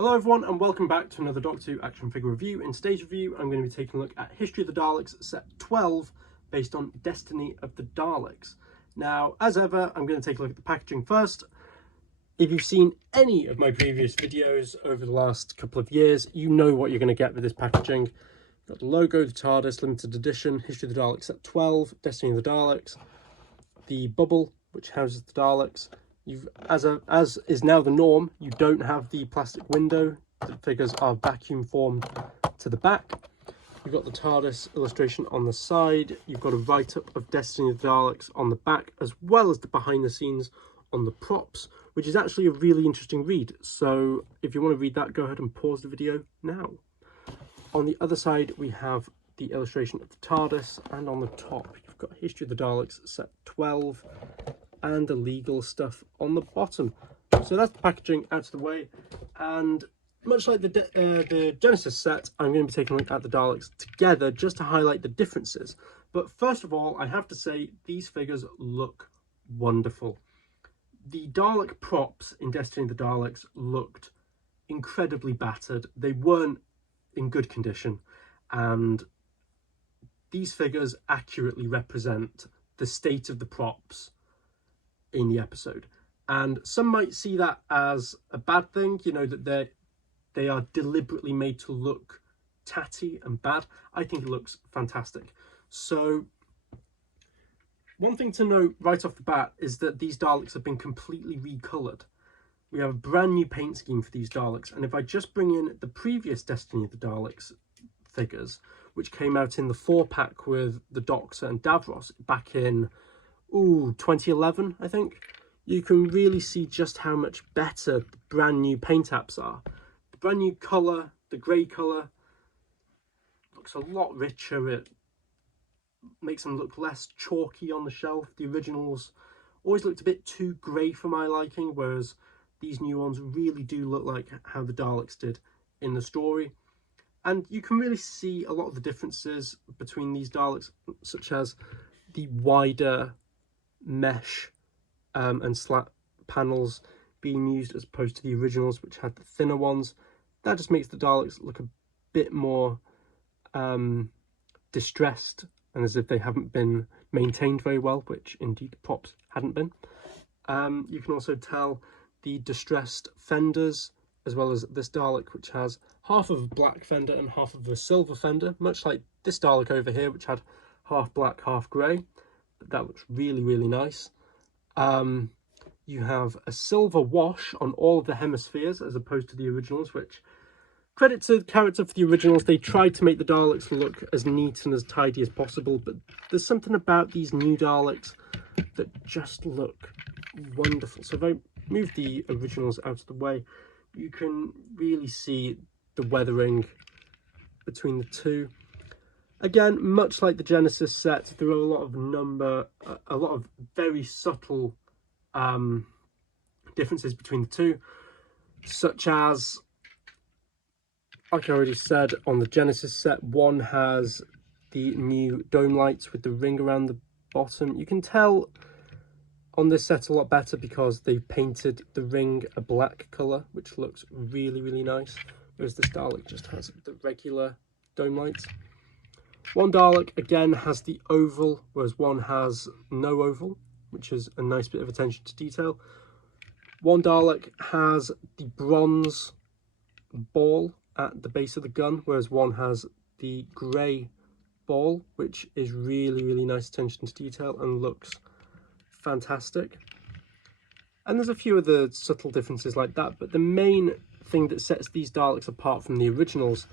Hello everyone and welcome back to another Doctor Who action figure review. In today's review I'm going to be taking a look at History of the Daleks set 12 based on Destiny of the Daleks. Now as ever I'm going to take a look at the packaging first. If you've seen any of my previous videos over the last couple of years, you know what you're going to get with this packaging. You've got the logo, the TARDIS, limited edition, History of the Daleks set 12, Destiny of the Daleks, the bubble which houses the Daleks. As is now the norm, you don't have the plastic window. The figures are vacuum formed to the back. You've got the TARDIS illustration on the side. You've got a write-up of Destiny of the Daleks on the back, as well as the behind the scenes on the props, which is actually a really interesting read. So if you want to read that, go ahead and pause the video now. On the other side, we have the illustration of the TARDIS, and on the top, you've got History of the Daleks set 12. And the legal stuff on the bottom. So that's the packaging out of the way, and much like the Genesis set, I'm going to be taking a look at the Daleks together just to highlight the differences. But first of all, I have to say these figures look wonderful. The Dalek props in Destiny of the Daleks looked incredibly battered. They weren't in good condition, and these figures accurately represent the state of the props in the episode. And some might see that as a bad thing, you know, that they are deliberately made to look tatty and bad. I think it looks fantastic. So one thing to note right off the bat is that these Daleks have been completely recolored. We have a brand new paint scheme for these Daleks, and if I just bring in the previous Destiny of the Daleks figures, which came out in the 4-pack with the Doctor and Davros back in 2011, I think, you can really see just how much better the brand new paint apps are. The brand new colour, the grey colour, looks a lot richer. It makes them look less chalky on the shelf. The originals always looked a bit too grey for my liking, whereas these new ones really do look like how the Daleks did in the story. And you can really see a lot of the differences between these Daleks, such as the wider mesh and slat panels being used as opposed to the originals, which had the thinner ones. That just makes the Daleks look a bit more distressed and as if they haven't been maintained very well, which indeed the props hadn't been. You can also tell the distressed fenders, as well as this Dalek, which has half of a black fender and half of a silver fender, much like this Dalek over here, which had half black, half grey. That looks really, really nice. You have a silver wash on all of the hemispheres as opposed to the originals, which, credit to the character for the originals, they tried to make the Daleks look as neat and as tidy as possible, but there's something about these new Daleks that just look wonderful. So if I move the originals out of the way, you can really see the weathering between the two. Again, much like the Genesis set, there are a lot of very subtle differences between the two, such as, like I already said, on the Genesis set, one has the new dome lights with the ring around the bottom. You can tell on this set a lot better because they've painted the ring a black colour, which looks really, really nice, whereas this Dalek just has the regular dome lights. One Dalek, again, has the oval, whereas one has no oval, which is a nice bit of attention to detail. One Dalek has the bronze ball at the base of the gun, whereas one has the grey ball, which is really, really nice attention to detail and looks fantastic. And there's a few other subtle differences like that, but the main thing that sets these Daleks apart from the originals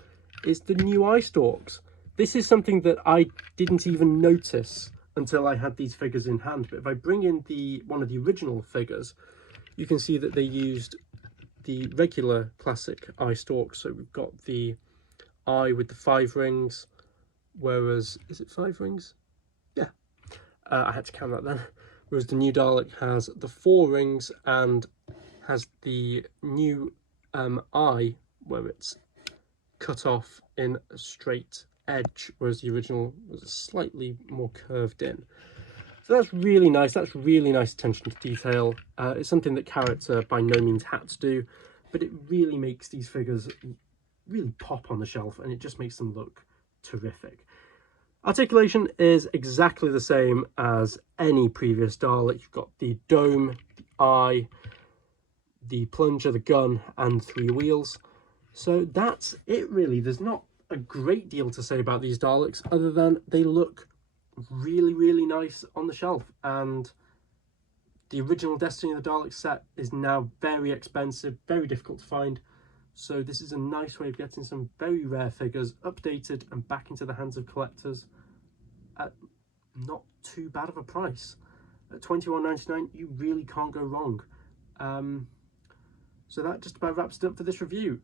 is the new eye stalks. This is something that I didn't even notice until I had these figures in hand. But if I bring in one of the original figures, you can see that they used the regular classic eye stalks. So we've got the eye with the 5 rings, whereas, is it 5 rings? Yeah, I had to count that then. Whereas the new Dalek has the 4 rings and has the new eye where it's cut off in a straight edge, whereas the original was slightly more curved in. So that's really nice. That's really nice attention to detail. It's something that character by no means had to do, but it really makes these figures really pop on the shelf, and it just makes them look terrific. Articulation is exactly the same as any previous Dalek. You've got the dome, the eye, the plunger, the gun, and 3 wheels. So that's it really. There's not a great deal to say about these Daleks other than they look really, really nice on the shelf. And the original Destiny of the Daleks set is now very expensive, very difficult to find. So this is a nice way of getting some very rare figures updated and back into the hands of collectors at not too bad of a price. At £21.99, you really can't go wrong. So that just about wraps it up for this review.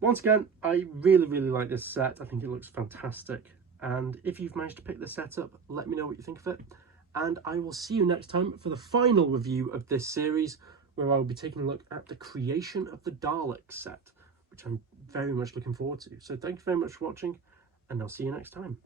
Once again, I really, really like this set. I think it looks fantastic. And if you've managed to pick this set up, let me know what you think of it. And I will see you next time for the final review of this series, where I will be taking a look at the Creation of the Daleks set, which I'm very much looking forward to. So thank you very much for watching, and I'll see you next time.